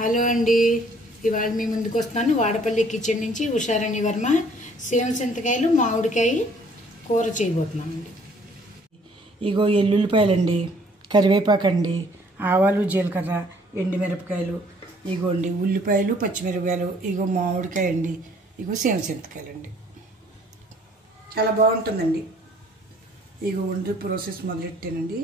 Hello అండి, ఇవాళ మీ ముందుకు వస్తున్నాను. వాడపల్లి కిచెన్ నుంచి ఉషారాణి వర్మ. సేమ చింతకాయలు మామిడికాయ కూర చేయబోతున్నామండి. ఇగో ఎల్లుల్లిపాయలండి, కరివేపాకండి, ఆవాలు, జీలకర్ర, ఎండుమిరపకాయలు, ఇగోండి ఉల్లిపాయలు, పచ్చిమిరపకాయలు, ఇగో మామిడికాయ అండి, ఇగో సేమ చింతకాయలండి. చాలా బాగుంటుందండి. ఇగో వండి ప్రాసెస్ మొదలెట్టానండి.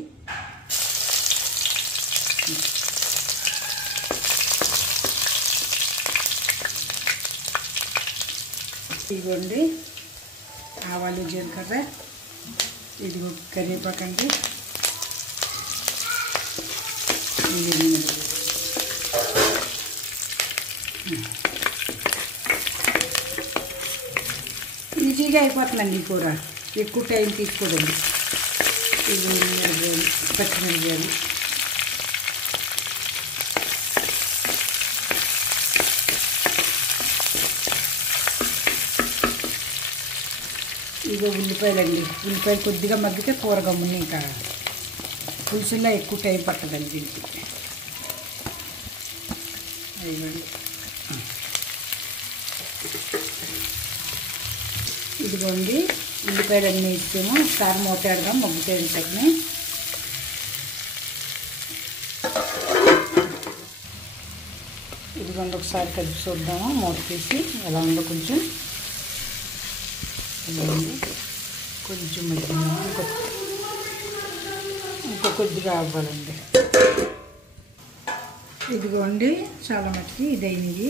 ఇదిగోండి ఆవాలు, జీలకర్ర, ఇదిగో కరివేపాకండి, ఈజీగా అయిపోతుందండి ఈ కూర, ఎక్కువ టైం తీసుకోదండి. ఇది మిరపకాయలు, పచ్చిమిరపకాయలు, ఇగో ఉల్లిపాయలండి. ఉల్లిపాయలు కొద్దిగా మగ్గితే కూర గమ్ముని ఇంకా పులుసుల్లో ఎక్కువ టైం పట్టదండి దీనికి. ఇవ్వండి, ఇదిగోండి ఉల్లిపాయలు అన్నీ ఇచ్చాము. ఒకసారి మూతేడదాం, మగ్గుతాయి చట్నీ. ఇదిగోండి ఒకసారి కలిపి చూద్దాము, మూత తీసి ఎలా ఉందో కొంచెం. ఇదిగోండి కొంచెం మగ్గింది, ఇంకో కొద్దిగా అవ్వాలండి. ఇదిగోండి చాలా మట్టుకి ఇదైనవి.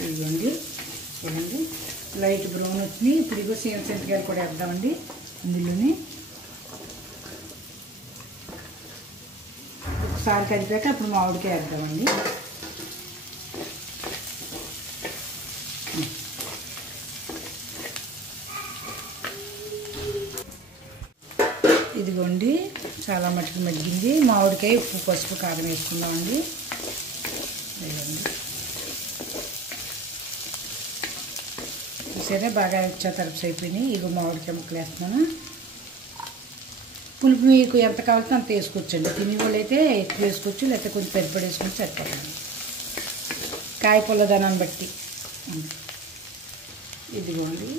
ఇదిగోండి చూడండి లైట్ బ్రౌన్ వచ్చినాయి. ఇప్పుడు ఇగో సేమ చింతకాయలు కూడా వేద్దామండి ఇందులోని. ఒకసారి కలిపాక అప్పుడు మామిడికాయ వేద్దామండి. ఇదిగోండి చాలా మట్టుకు మగ్గింది. మామిడికాయ ఉప్పు, పసుపు, కారం వేసుకుందామండి. ఇదిగోండి చూసారా బాగా తరపుస్ అయిపోయినాయి. ఇగో మామిడికాయ ముక్కలు వేస్తున్నాను. పులుపు మీకు ఎంత కావాలో అంత వేసుకోవచ్చండి. తిని వాళ్ళు అయితే ఎక్కువ వేసుకోవచ్చు, లేకపోతే కొంచెం పెద్దపడి వేసుకొని సరిపోతుంది కాయ పుల్లదనాన్ని బట్టి. ఇదిగోండి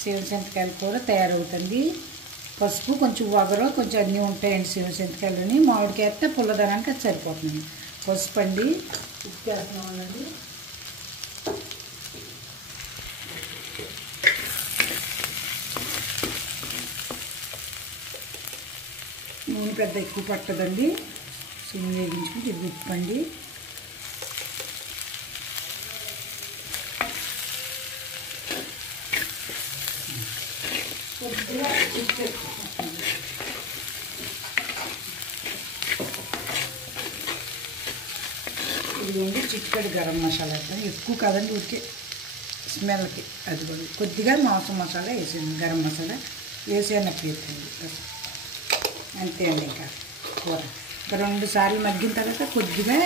సేమ చింతకాయల కూర తయారవుతుంది. పసుపు, కొంచెం వగరు, కొంచెం అన్నీ ఉంటాయండి సేమ చింతకాయలని. మామిడికాయ వేస్తే పుల్లదనానికి అది సరిపోతుంది. పసుపు అండి, ఉప్పు వేస్తున్నామండి. నూనె పెద్ద ఎక్కువ పట్టదండి. సిమ్ వేగించుకుని ఇది ఉప్పు అండి. కొద్దిగా ఇదిగోండి చిక్కడి గరం మసాలా వేద్దాం. ఎక్కువ కాదండి, ఊరికే స్మెల్కి. అదిగోండి కొద్దిగా మాంసం మసాలా వేసాను, గరం మసాలా వేసానట్టు వేస్తుంది. అంతే అండి. ఇంకా కూర ఇంకా 2 సార్లు మగ్గిన తర్వాత కొద్దిగా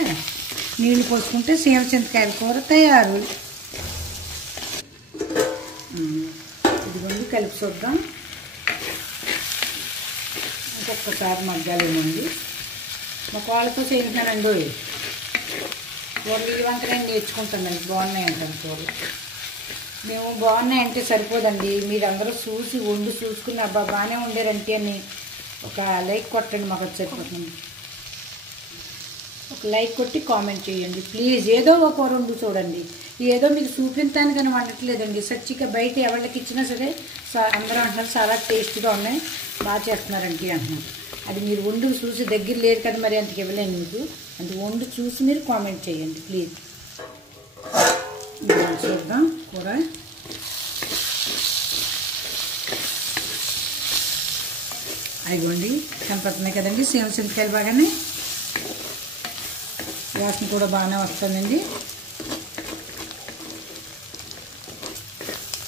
నీళ్ళు పోసుకుంటే సేమ చింతకాయల కూర తయారు. ఇదిగోండి కలిపి చూద్దాం. ఇంకొకసారి మగ్గాలేమండి. మా కోళ్ళతో చేయించానండి కూరలు. ఈ వంటనే నేర్చుకుంటానండి, బాగున్నాయి అంటాను కూరలు. మేము బాగున్నాయంటే సరిపోదండి, మీరు అందరూ చూసి వండి చూసుకుని అబ్బా బాగానే వండారంటే అని ఒక లైక్ కొట్టండి. మాకు వచ్చి సరిపోతుంది. ఒక లైక్ కొట్టి కామెంట్ చేయండి ప్లీజ్. ఏదో ఒక కూర వండి చూడండి. ఏదో మీకు చూపించడానికని వండట్లేదండి. సచ్చిగా బయట ఎవరికి ఇచ్చినా సరే అందరూ అంటున్నారు చాలా టేస్ట్గా ఉన్నాయి, బాగా చేస్తున్నారంటే అంటున్నారు. అది మీరు వండు చూసి దగ్గర లేదు కదా మరి అంతకు ఇవ్వలేను మీకు. అందుకు వండు చూసి మీరు కామెంట్ చేయండి ప్లీజ్. చూద్దాం కూర. అయిపోండి కనపడుతున్నాయి కదండి సేమ చింతకాయలు బాగానే. వాసన కూడా బాగానే వస్తుందండి.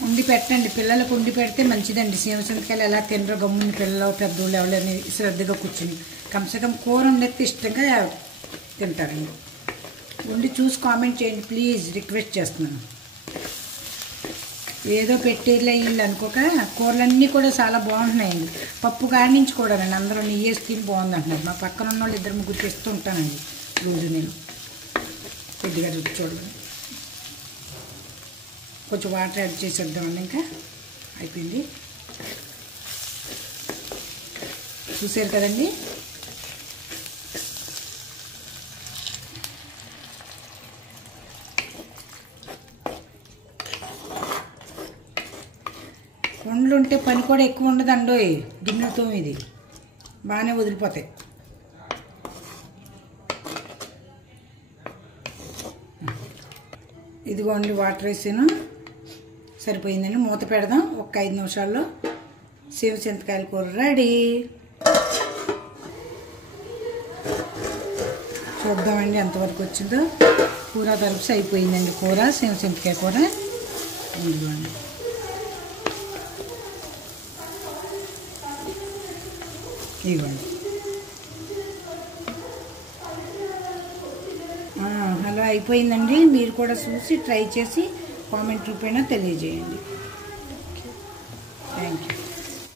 వండి పెట్టండి, పిల్లలకు వండి పెడితే మంచిదండి. సేమ చింతకాయలు ఎలా తినరో గమ్ముని పిల్లలు, పెద్దోళ్ళు ఎవరైనా శ్రద్ధగా కూర్చుని కమ్సకం కూర వండితే ఇష్టంగా తింటారండి. వండి చూసి కామెంట్ చేయండి ప్లీజ్, రిక్వెస్ట్ చేస్తున్నాను. ఏదో పెట్టేలా ఇల్లు అనుకోక కూరలన్నీ కూడా చాలా బాగుంటున్నాయండి. పప్పు కాడించి కూడా నేను అందరూ నెయ్యి వేసి తిని బాగుంది అంటున్నారు. మా పక్కన ఉన్న వాళ్ళు 2-3 తెస్తూ ఉంటానండి రోజు. నేను కొద్దిగా రుచి చూడండి. కొంచెం వాటర్ యాడ్ చేసేద్దామండి. ఇంకా అయిపోయింది. చూసారు కదండి. వండ్లు ఉంటే పని కూడా ఎక్కువ ఉండదండో. గిన్నెలతో ఇది బాగానే వదిలిపోతాయి. ఇదిగోండి వాటర్ వేసాను, సరిపోయిందండి. మూత పెడదాం. ఒక 5 నిమిషాల్లో సేవ చింతకాయల కూర రెడీ. చూద్దామండి ఎంతవరకు వచ్చిందో. కూర తలుపుసి అయిపోయిందండి. కూర సేవ చింతకాయ కూర. ఇదిగోండి. ఇదిగోండి. అలా అయిపోయిందండి. మీరు కూడా చూసి ట్రై చేసి కామెంట్ రూపేణా తెలియజేయండి. Thank you.